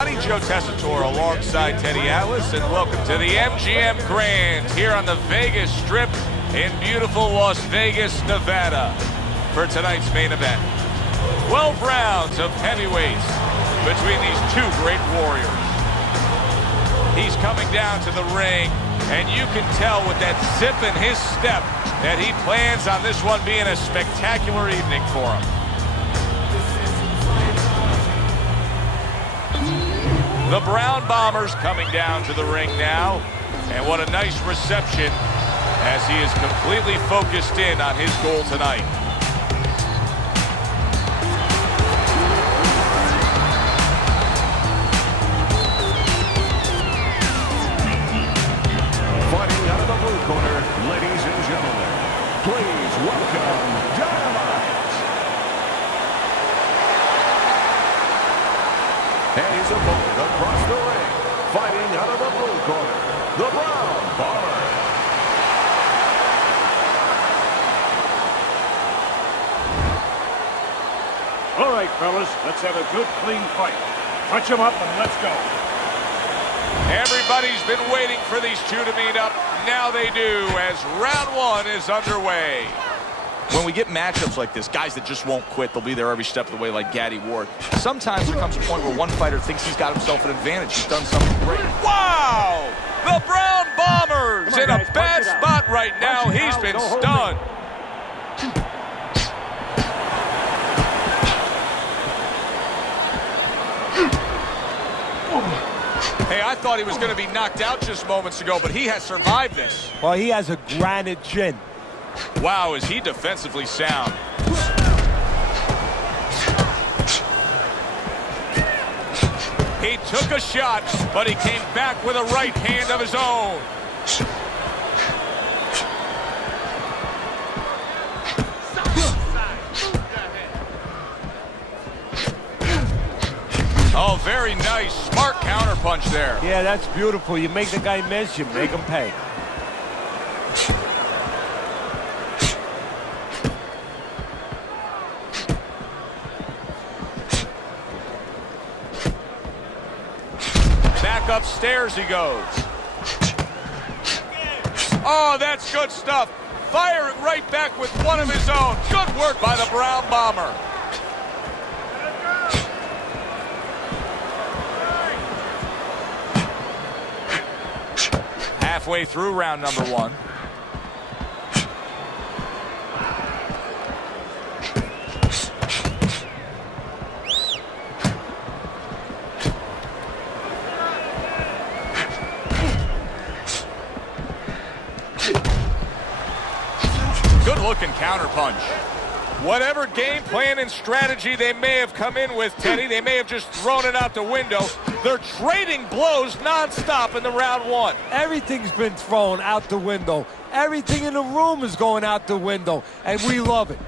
Joe Tessitore alongside Teddy Atlas, and welcome to the MGM Grand here on the Vegas Strip in beautiful Las Vegas, Nevada for tonight's main event. 12 rounds of heavyweights between these two great warriors. He's coming down to the ring, and you can tell with that zip in his step that he plans on this one being a spectacular evening for him. The Brown Bombers coming down to the ring now, and what a nice reception as he is completely focused in on his goal tonight. Fighting out of the blue corner, ladies and gentlemen, please welcome Dionтэй. And his opponent across the ring, fighting out of the blue corner, the Brown Bomber. All right, fellas, let's have a good, clean fight. Touch them up and let's go. Everybody's been waiting for these two to meet up. Now they do, as round one is underway. When we get matchups like this, guys that just won't quit, they'll be there every step of the way like Gaddy Ward. Sometimes there comes a point where one fighter thinks he's got himself an advantage. He's done something great. Wow! The Brown Bombers in a bad spot right now. He's been stunned. Hey, I thought he was going to be knocked out just moments ago, but he has survived this. Well, he has a granite chin. Wow, is he defensively sound. He took a shot, but he came back with a right hand of his own. Oh, very nice. Smart counterpunch there. Yeah, that's beautiful. You make the guy miss, you make him pay. Back upstairs he goes. Oh, that's good stuff. Firing right back with one of his own. Good work by the Brown Bomber. Halfway through round number one. Good looking counterpunch. Whatever game plan and strategy they may have come in with, Teddy, they may have just thrown it out the window. They're trading blows nonstop in the round one. Everything's been thrown out the window. Everything in the room is going out the window, and we love it.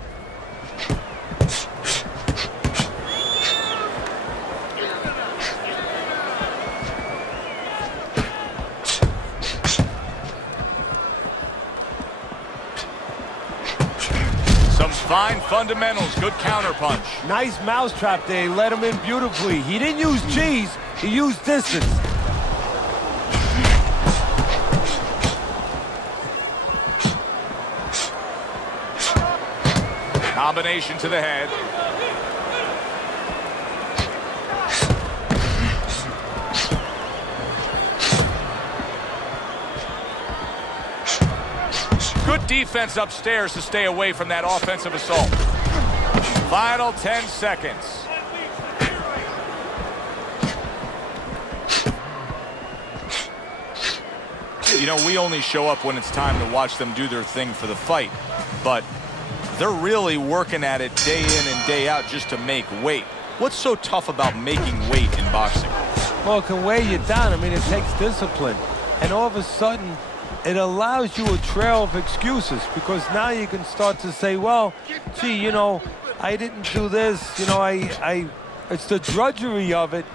Some fine fundamentals, good counterpunch. Nice mousetrap there. He let him in beautifully. He didn't use G's, he used distance. Combination to the head. Good defense upstairs to stay away from that offensive assault. Final 10 seconds. You know, we only show up when it's time to watch them do their thing for the fight, but they're really working at it day in and day out just to make weight. What's so tough about making weight in boxing? Well, it can weigh you down. I mean, it takes discipline. And all of a sudden, it allows you a trail of excuses, because now you can start to say, well, gee, you know, I didn't do this. You know, it's the drudgery of it,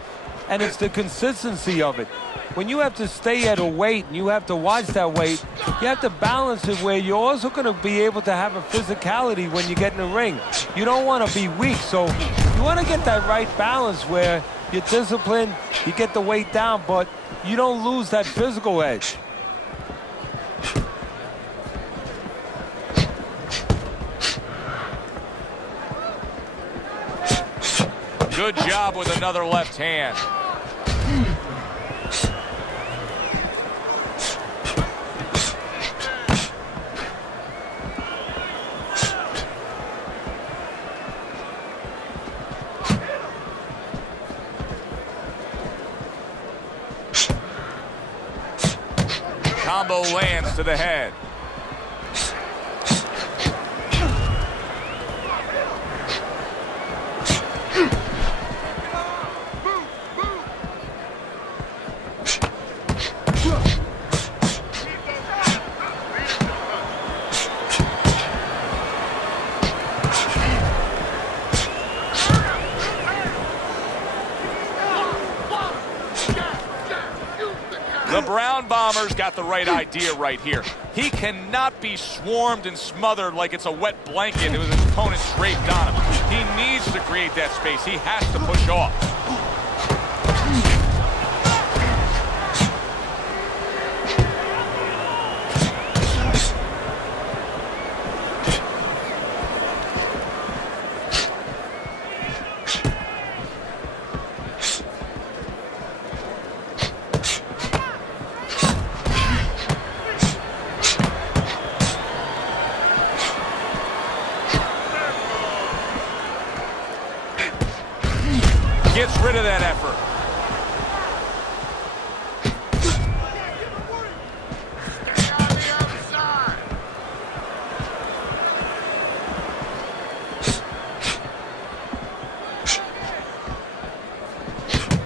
and it's the consistency of it. When you have to stay at a weight and you have to watch that weight, you have to balance it where you're also going to be able to have a physicality when you get in the ring. You don't want to be weak, so you want to get that right balance where you're disciplined You get the weight down, but you don't lose that physical edge. Good job with another left hand. Combo lands to the head. The Brown Bombers got the right idea right here. He cannot be swarmed and smothered like it's a wet blanket with his opponent draped on him. He needs to create that space. He has to push off. Gets rid of that effort.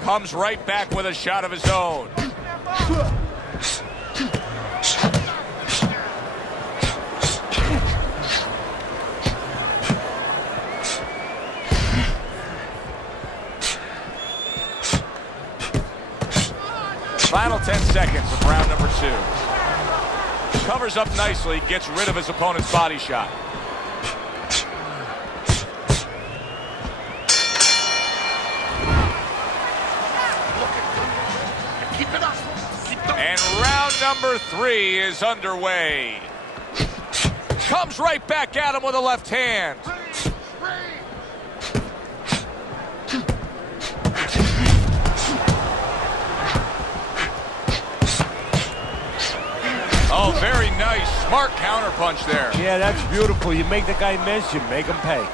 Comes right back with a shot of his own. Final 10 seconds of round number 2. Covers up nicely, gets rid of his opponent's body shot. And round number 3 is underway. Comes right back at him with a left hand. Oh, very nice. Smart counterpunch there. Yeah, that's beautiful. You make the guy miss, you make him pay.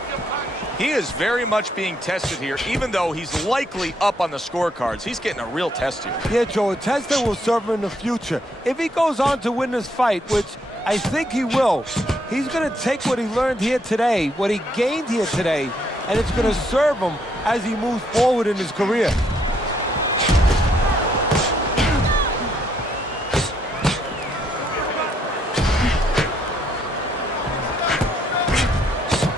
He is very much being tested here, even though he's likely up on the scorecards. He's getting a real test here. Yeah, Joe, a test that will serve him in the future. If he goes on to win this fight, which I think he will, he's going to take what he learned here today, what he gained here today, and it's going to serve him as he moves forward in his career.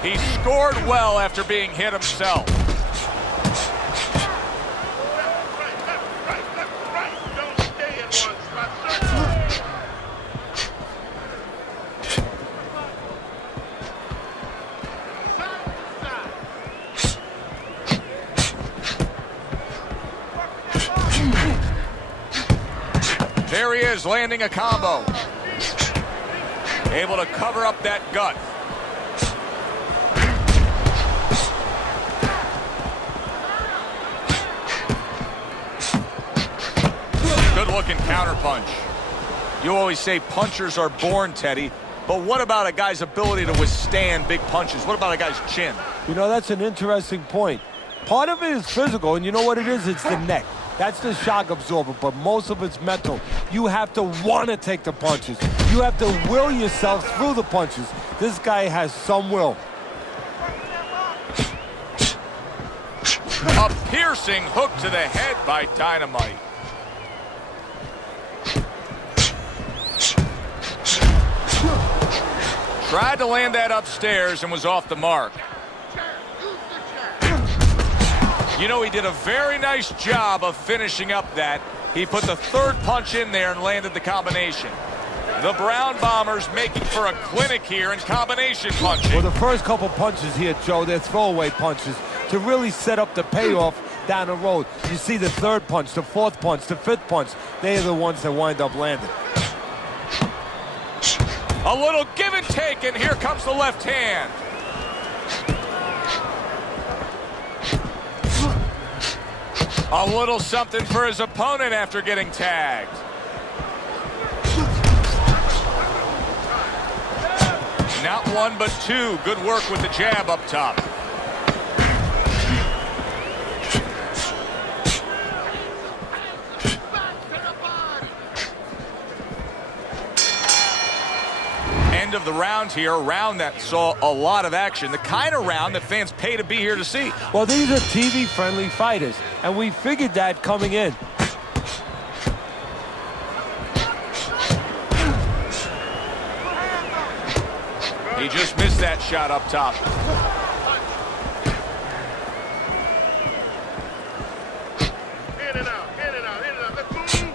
He scored well after being hit himself. There he is, landing a combo. Able to cover up that gut. Good-looking counterpunch. You always say punchers are born, Teddy, but what about a guy's ability to withstand big punches? What about a guy's chin? You know, that's an interesting point. Part of it is physical, and you know what it is? It's the neck. That's the shock absorber, but most of it's mental. You have to want to take the punches. You have to will yourself through the punches. This guy has some will. A piercing hook to the head by Dynamite. Tried to land that upstairs and was off the mark. You know, he did a very nice job of finishing up that. He put the third punch in there and landed the combination. The Brown Bombers making for a clinic here in combination punching. Well, the first couple punches here, Joe, they're throwaway punches to really set up the payoff down the road. You see the third punch, the fourth punch, the fifth punch. They are the ones that wind up landing. A little give and take, and here comes the left hand. A little something for his opponent after getting tagged. Not one, but two. Good work with the jab up top. End of the round here, a round that saw a lot of action, the kind of round that fans pay to be here to see. Well, these are TV-friendly fighters, and we figured that coming in. He just missed that shot up top. In and out, in and out, in and out. Let's move.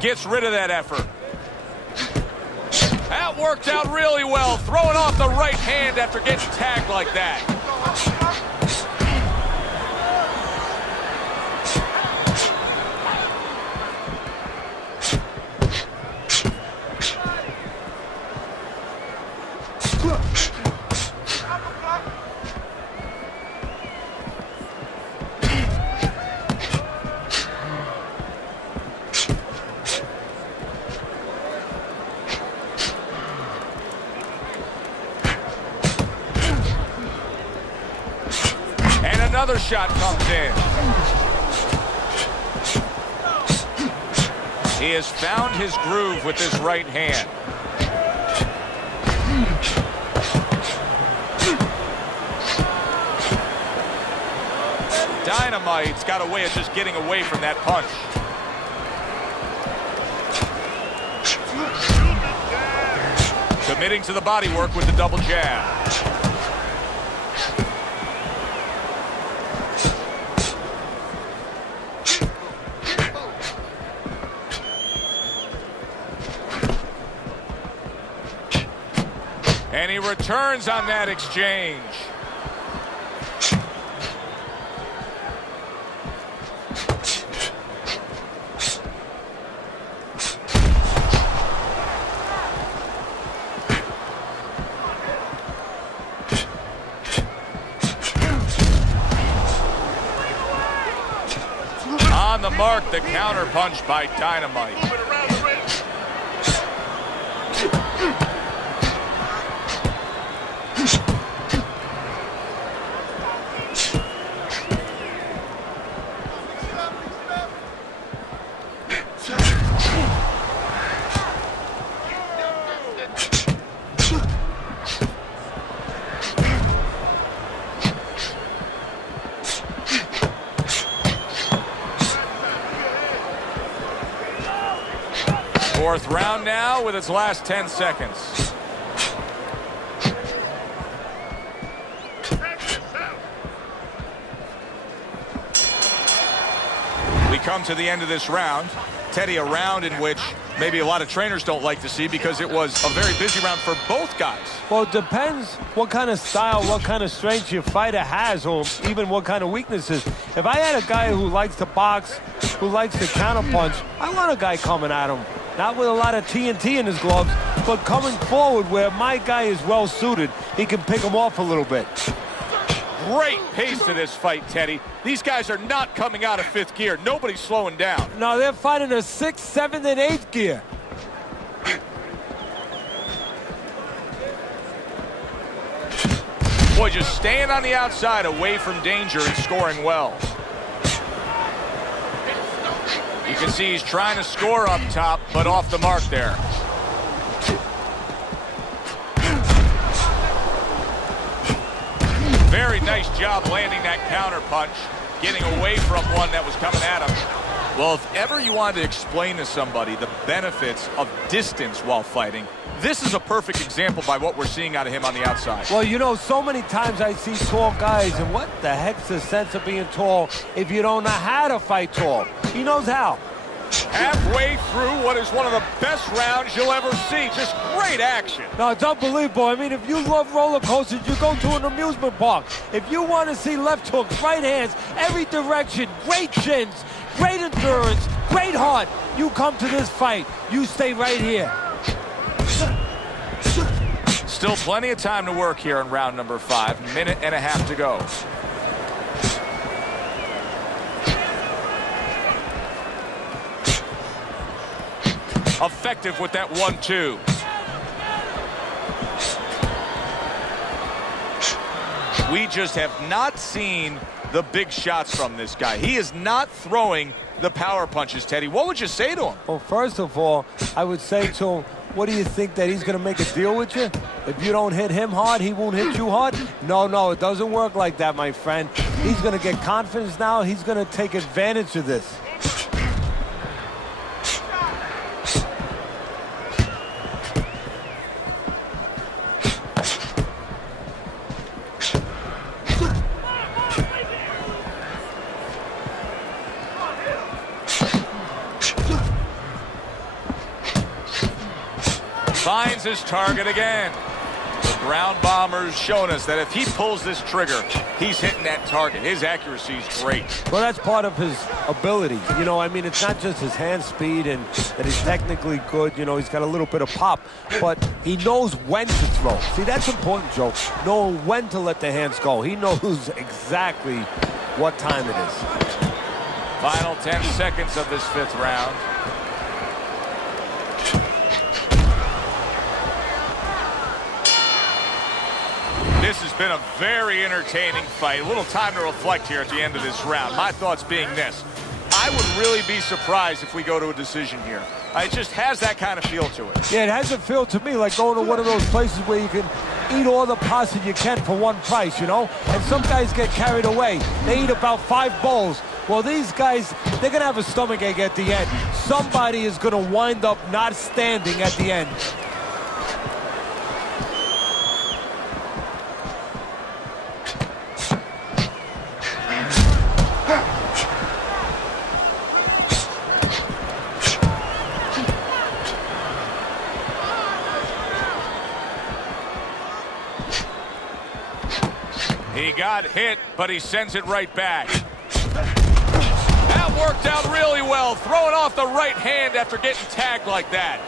Gets rid of that effort. That worked out really well, throwing off the right hand after getting tagged like that. Another shot comes in. He has found his groove with his right hand. Dynamite's got a way of just getting away from that punch. Committing to the body work with the double jab. And he returns on that exchange. On the mark, the counter punch by Dynamite. Fourth round now with its last 10 seconds. We come to the end of this round. Teddy, a round in which maybe a lot of trainers don't like to see because it was a very busy round for both guys. Well, it depends what kind of style, what kind of strength your fighter has, or even what kind of weaknesses. If I had a guy who likes to box, who likes to counterpunch, I want a guy coming at him. Not with a lot of TNT in his gloves, but coming forward where my guy is well suited. He can pick him off a little bit. Great pace to this fight, Teddy. These guys are not coming out of fifth gear. Nobody's slowing down. No, they're fighting a 6th, 7th, and 8th gear. Boy, just staying on the outside, away from danger and scoring well. You can see he's trying to score up top, but off the mark there. Very nice job landing that counter punch, getting away from one that was coming at him. Well, if ever you wanted to explain to somebody the benefits of distance while fighting, this is a perfect example by what we're seeing out of him on the outside. Well, you know, so many times I see tall guys, and what the heck's the sense of being tall if you don't know how to fight tall? He knows how. Halfway through what is one of the best rounds you'll ever see. Just great action. No, it's unbelievable. I mean, if you love roller coasters, you go to an amusement park. If you want to see left hooks, right hands, every direction, great chins, great endurance, great heart, you come to this fight. You stay right here. Still plenty of time to work here in round number 5. Minute and a half to go. Effective with that 1-2. We just have not seen the big shots from this guy. He is not throwing the power punches, Teddy. What would you say to him? Well, first of all, I would say to him, what do you think, that he's going to make a deal with you? If you don't hit him hard, he won't hit you hard? No, it doesn't work like that, my friend. He's going to get confidence now. He's going to take advantage of this. Finds his target again. The ground bomber's shown us that if he pulls this trigger, he's hitting that target. His accuracy is great. Well, that's part of his ability. You know, I mean, it's not just his hand speed and that he's technically good. You know, he's got a little bit of pop, but he knows when to throw. See, that's important, Joe. Knowing when to let the hands go. He knows exactly what time it is. Final 10 seconds of this 5th round. This has been a very entertaining fight. A little time to reflect here at the end of this round. My thoughts being this: I would really be surprised if we go to a decision here. It just has that kind of feel to it. Yeah, it has a feel to me like going to one of those places where you can eat all the pasta you can for one price, you know? And some guys get carried away. They eat about 5 bowls. Well, these guys, they're going to have a stomachache at the end. Somebody is going to wind up not standing at the end. He got hit, but he sends it right back. That worked out really well, throwing off the right hand after getting tagged like that.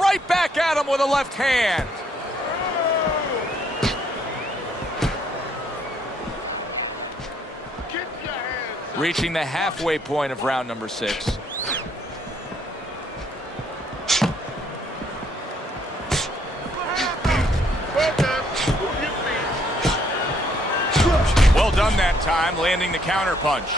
Right back at him with a left hand. Reaching the halfway point of round number 6. Well done that time, landing the counter punch.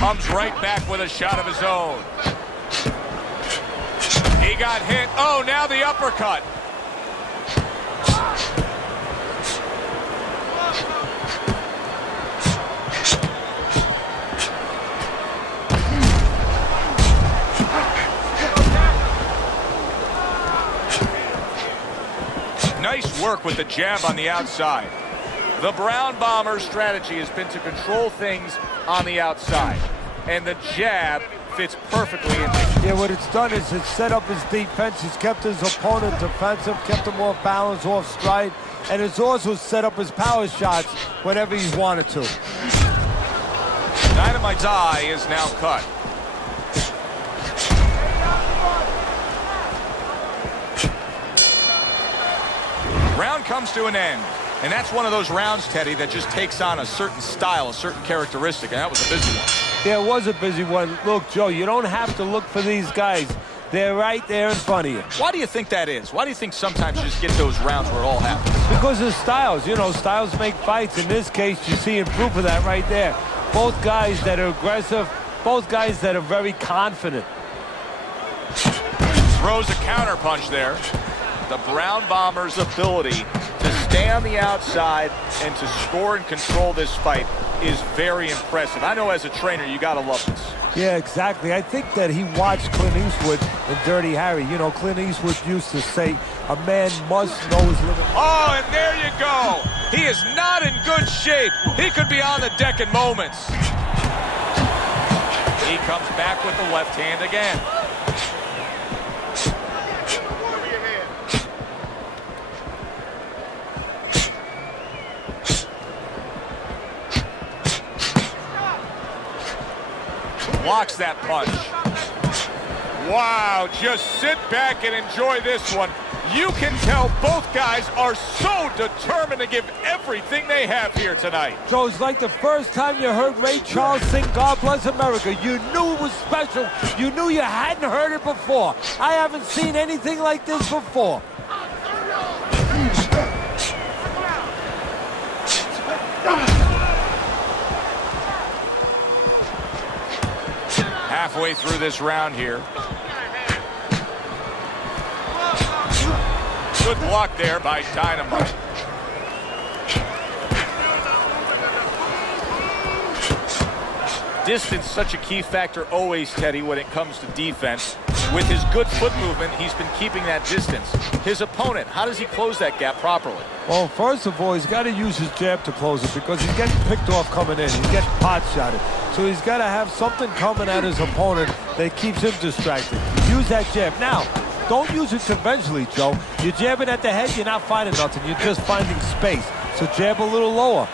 Comes right back with a shot of his own. He got hit. Oh, now the uppercut. Nice work with the jab on the outside. The Brown Bomber's strategy has been to control things on the outside, and the jab fits perfectly into Yeah, what it's done is it's set up his defense. He's kept his opponent defensive, kept him off balance, off stride, and it's also set up his power shots whenever he's wanted to. Dynamite's eye is now cut. Round comes to an end. And that's one of those rounds, Teddy, that just takes on a certain style, a certain characteristic, and that was a busy one. Yeah, it was a busy one. Look, Joe, you don't have to look for these guys. They're right there in front of you. Why do you think that is? Why do you think sometimes you just get those rounds where it all happens? Because of styles. You know, styles make fights. In this case, you see proof of that right there. Both guys that are aggressive, both guys that are very confident. Throws a counter punch there. The Brown Bomber's ability to stay on the outside and to score and control this fight is very impressive. I know as a trainer, you got to love this. Yeah, exactly. I think that he watched Clint Eastwood in Dirty Harry. You know, Clint Eastwood used to say, a man must know his limit. Oh, and there you go. He is not in good shape. He could be on the deck in moments. He comes back with the left hand again. Blocks that punch. Wow, just sit back and enjoy this one. You can tell both guys are so determined to give everything they have here tonight. So it's like the first time you heard Ray Charles sing God Bless America. You knew it was special. You knew you hadn't heard it before. I haven't seen anything like this before. Halfway through this round here. Good block there by Dynamite. Distance such a key factor always, Teddy, when it comes to defense. With his good foot movement, he's been keeping that distance. His opponent, how does he close that gap properly? Well, first of all, he's got to use his jab to close it because he's getting picked off coming in. He's getting pot shotted. So he's got to have something coming at his opponent that keeps him distracted. Use that jab. Now, don't use it conventionally, Joe. You're jabbing at the head, you're not finding nothing. You're just finding space. So jab a little lower.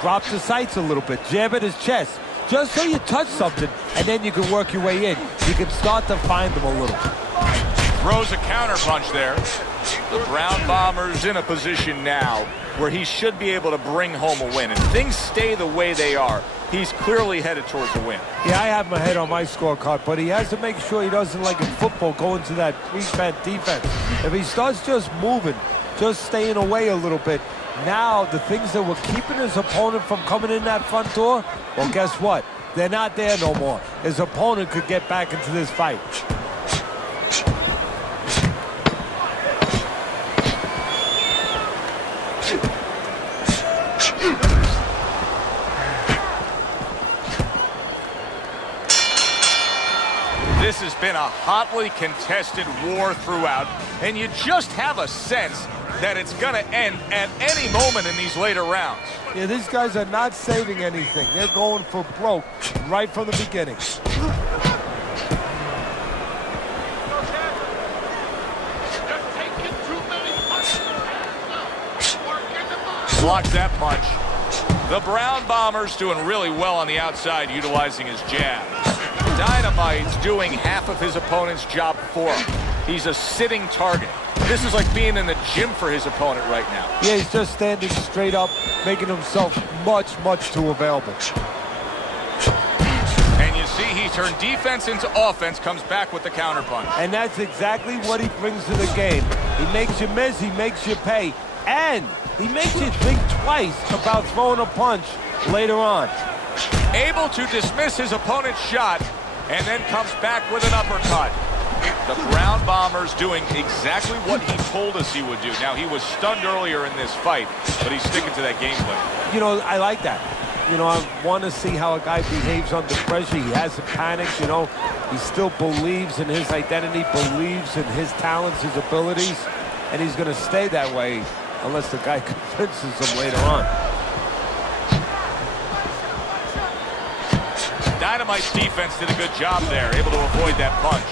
Drop the sights a little bit. Jab at his chest. Just so you touch something, and then you can work your way in. You can start to find them a little. Throws a counter punch there. The Brown Bomber's in a position now where he should be able to bring home a win. If things stay the way they are, he's clearly headed towards a win. Yeah, I have my head on my scorecard, but he has to make sure he doesn't, like in football, go into that three-man defense. If he starts just moving, just staying away a little bit, now the things that were keeping his opponent from coming in that front door, well, guess what? They're not there no more. His opponent could get back into this fight. This has been a hotly contested war throughout, and you just have a sense that it's going to end at any moment in these later rounds. Yeah, these guys are not saving anything. They're going for broke right from the beginning. Blocks that punch. The Brown Bomber's doing really well on the outside, utilizing his jab. Dynamite's doing half of his opponent's job for him. He's a sitting target. This is like being in the gym for his opponent right now. Yeah, he's just standing straight up, making himself much, much too available. And you see he turned defense into offense, comes back with the counter punch. And that's exactly what he brings to the game. He makes you miss, he makes you pay, and he makes you think twice about throwing a punch later on. Able to dismiss his opponent's shot, and then comes back with an uppercut. The Brown Bomber's doing exactly what he told us he would do. Now, he was stunned earlier in this fight, but he's sticking to that game plan. You know, I like that. You know, I want to see how a guy behaves under pressure. He hasn't panicked, you know. He still believes in his identity, believes in his talents, his abilities, and he's going to stay that way unless the guy convinces him later on. Dynamite's defense did a good job there, able to avoid that punch.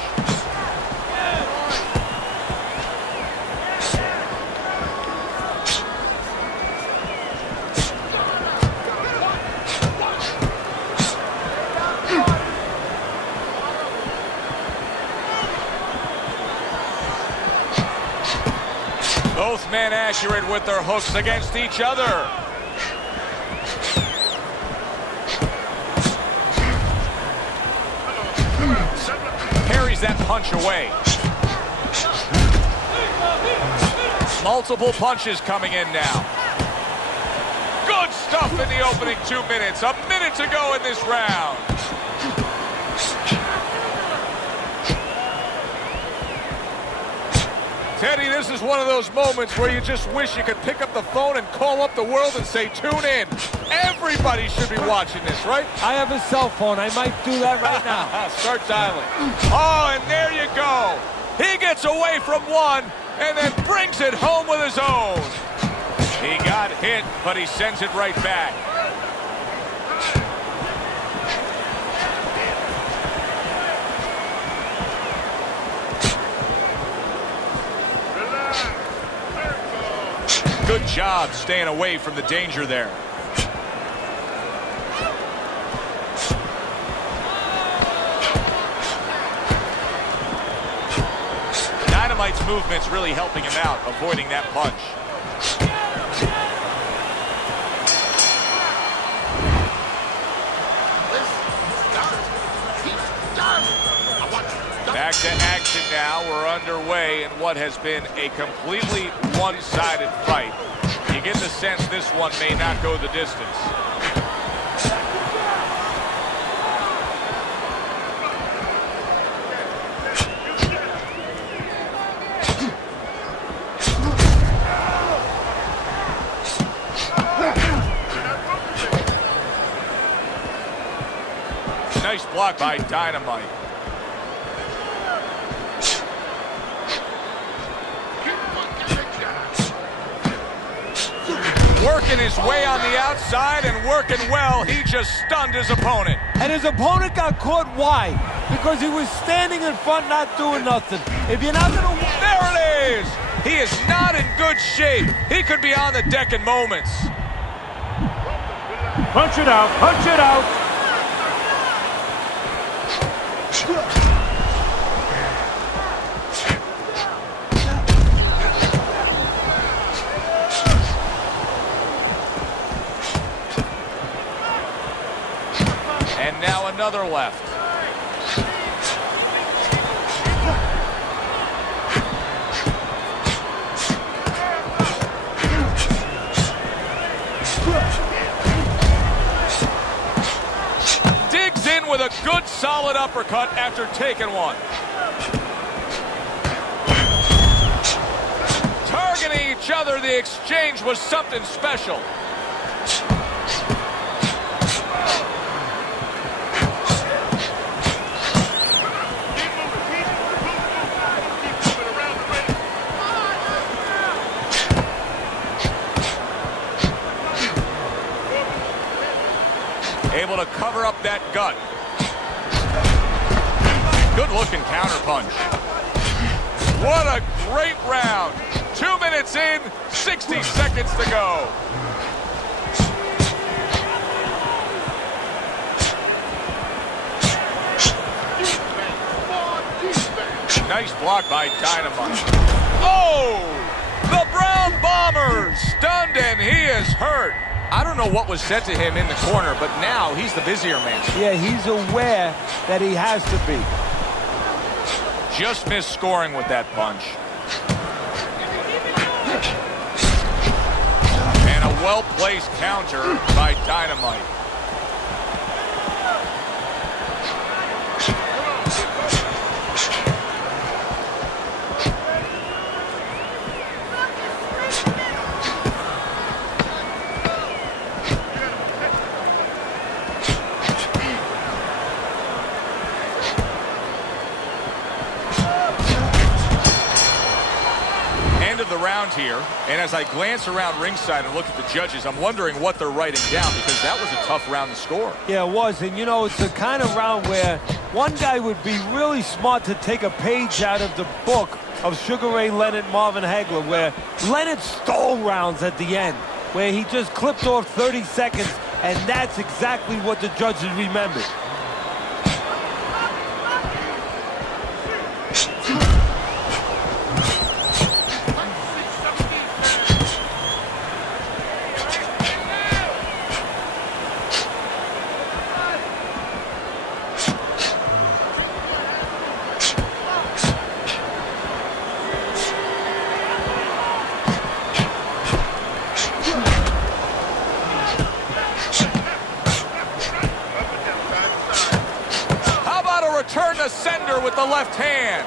Both men accurate with their hooks against each other. Carries that punch away. Multiple punches coming in now. Good stuff in the opening 2 minutes. A minute to go in this round. Teddy, this is one of those moments where you just wish you could pick up the phone and call up the world and say, tune in. Everybody should be watching this, right? I have a cell phone. I might do that right now. Start dialing. Oh, and there you go. He gets away from one and then brings it home with his own. He got hit, but he sends it right back. Good job staying away from the danger there. Dynamite's movement's really helping him out, avoiding that punch. Back to action now. We're underway in what has been a completely one-sided fight. You get the sense this one may not go the distance. Nice block by Dynamite. Working his way on the outside and working well. He just stunned his opponent. And his opponent got caught wide because he was standing in front not doing nothing. If you're not going to... There it is! He is not in good shape. He could be on the deck in moments. Punch it out, punch it out. And now another left. Digs in with a good solid uppercut after taking one. Targeting each other, the exchange was something special. Able to cover up that gut. Good looking counter punch. What a great round. 2 minutes in, 60 seconds to go. Nice block by Dynamite. Oh! The Brown Bomber stunned and he is hurt. I don't know what was said to him in the corner, but now he's the busier man. Yeah, he's aware that he has to be. Just missed scoring with that punch. And a well-placed counter by Dynamite. of the round here, and as I glance around ringside and look at the judges, I'm wondering what they're writing down, because that was a tough round to score. Yeah, it was, and you know, it's the kind of round where one guy would be really smart to take a page out of the book of Sugar Ray Leonard, Marvin Hagler, where Leonard stole rounds at the end, where he just clipped off 30 seconds, and that's exactly what the judges remembered. Turn the sender with the left hand.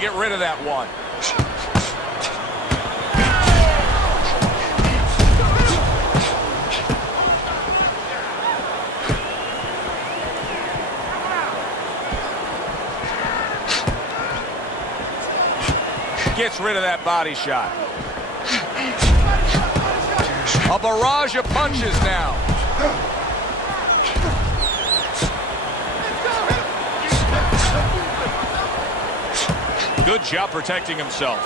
Get rid of that one. Gets rid of that body shot. A barrage of punches now. Good job protecting himself.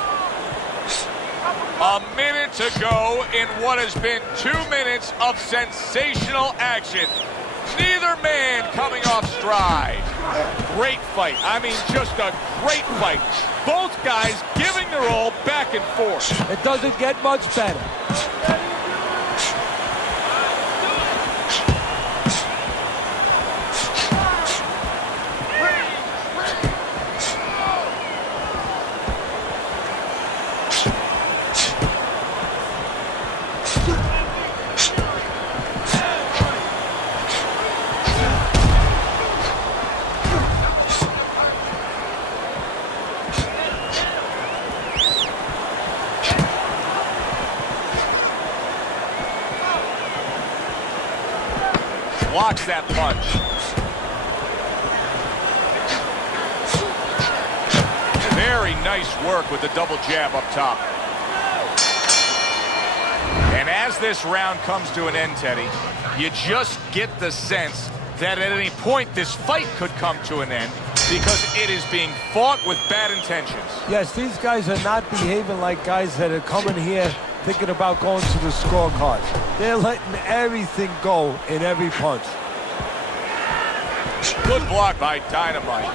A minute to go in what has been 2 minutes of sensational action. Neither man coming off stride. Great fight. I mean, just a great fight. Both guys giving their all back and forth. It doesn't get much better. Blocks that punch. Very nice work with the double jab up top. And as this round comes to an end, Teddy, you just get the sense that at any point this fight could come to an end because it is being fought with bad intentions. Yes, these guys are not behaving like guys that are coming here thinking about going to the scorecards. They're letting everything go in every punch. Good block by Dynamite.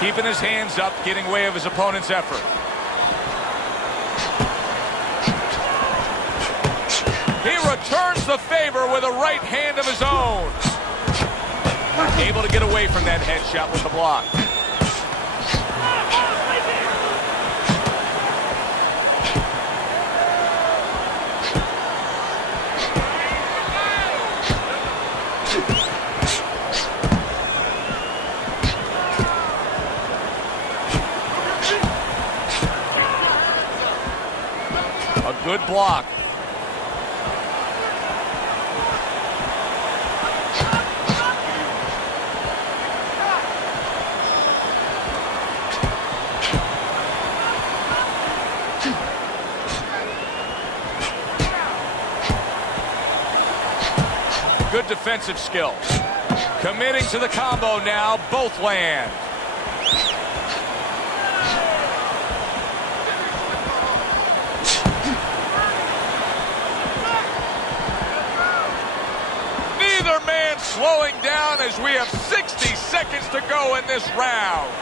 Keeping his hands up, getting way of his opponent's effort. He returns the favor with a right hand of his own. Able to get away from that headshot with the block. Good block. Good defensive skills. Committing to the combo now. Both land. Neither man slowing down as we have 60 seconds to go in this round.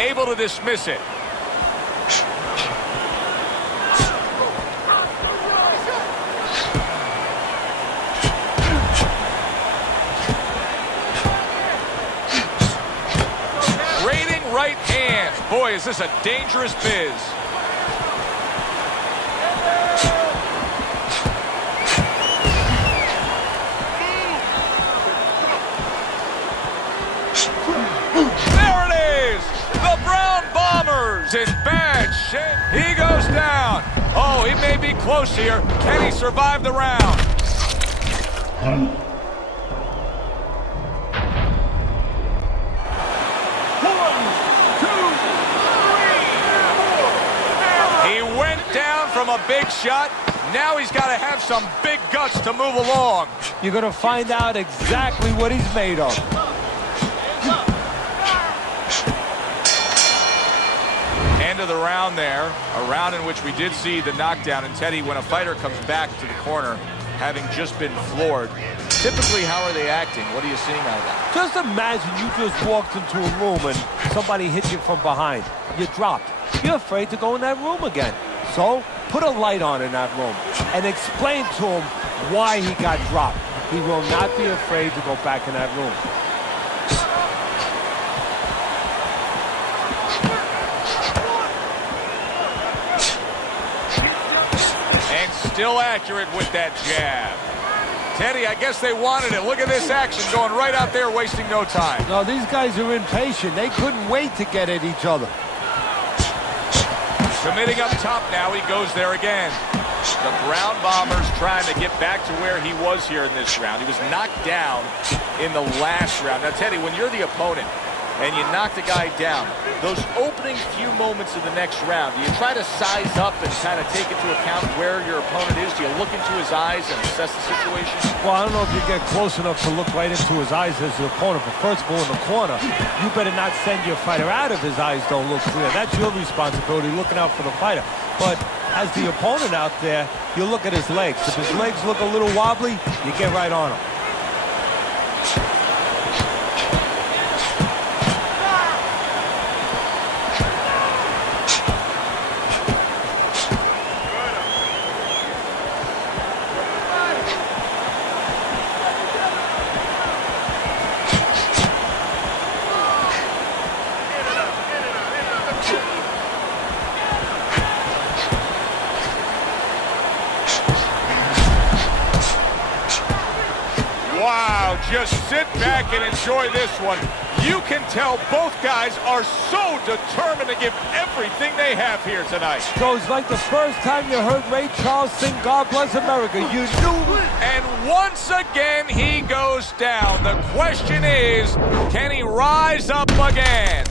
Able to dismiss it. Trading right hands. Boy, is this a dangerous biz. In bad shape. He goes down. Oh, he may be close here. Can he survive the round? He went down from a big shot. Now he's got to have some big guts to move along. You're going to find out exactly what he's made of. End of the round there, a round in which we did see the knockdown. And Teddy, when a fighter comes back to the corner, having just been floored, typically how are they acting? What are you seeing out of that? Just imagine you just walked into a room and somebody hit you from behind. You dropped. You're afraid to go in that room again. So put a light on in that room and explain to him why he got dropped. He will not be afraid to go back in that room. Still accurate with that jab. Teddy, I guess they wanted it. Look at this action going right out there, wasting no time. No, these guys are impatient. They couldn't wait to get at each other. Committing up top now, he goes there again. The Brown Bombers trying to get back to where he was here in this round. He was knocked down in the last round. Now, Teddy, when you're the opponent and you knock the guy down, those opening few moments of the next round, do you try to size up and kind of take into account where your opponent is? Do you look into his eyes and assess the situation? Well, I don't know if you get close enough to look right into his eyes as the opponent, but first of all, in the corner, you better not send your fighter out if his eyes don't look clear. That's your responsibility, looking out for the fighter. But as the opponent out there, you look at his legs. If his legs look a little wobbly, you get right on him. Wow, just sit back and enjoy this one. You can tell both guys are so determined to give everything they have here tonight. So it's like the first time you heard Ray Charles sing God Bless America. You knew. And once again, he goes down. The question is, can he rise up again?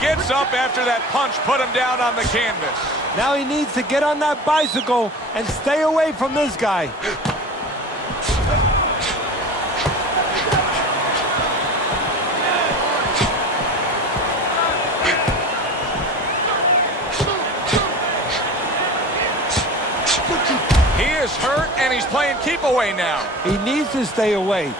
Gets up after that punch, put him down on the canvas. Now he needs to get on that bicycle and stay away from this guy. He is hurt and he's playing keep away now. He needs to stay away.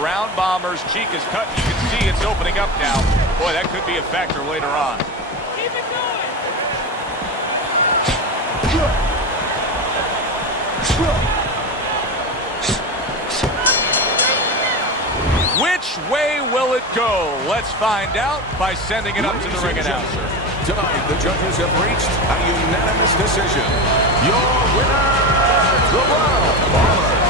Brown Bomber's cheek is cut. You can see it's opening up now. Boy, that could be a factor later on. Keep it going. Which way will it go? Let's find out by sending it up to the ring announcer. Tonight, the judges have reached a unanimous decision. Your winner, the Brown Bomber.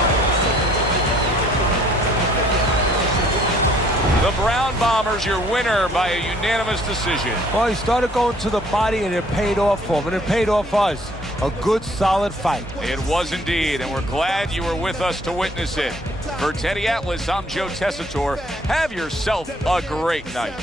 The Brown Bombers, your winner by a unanimous decision. Well, he started going to the body, and it paid off for him, and it paid off us. A good, solid fight. It was indeed, and we're glad you were with us to witness it. For Teddy Atlas, I'm Joe Tessitore. Have yourself a great night.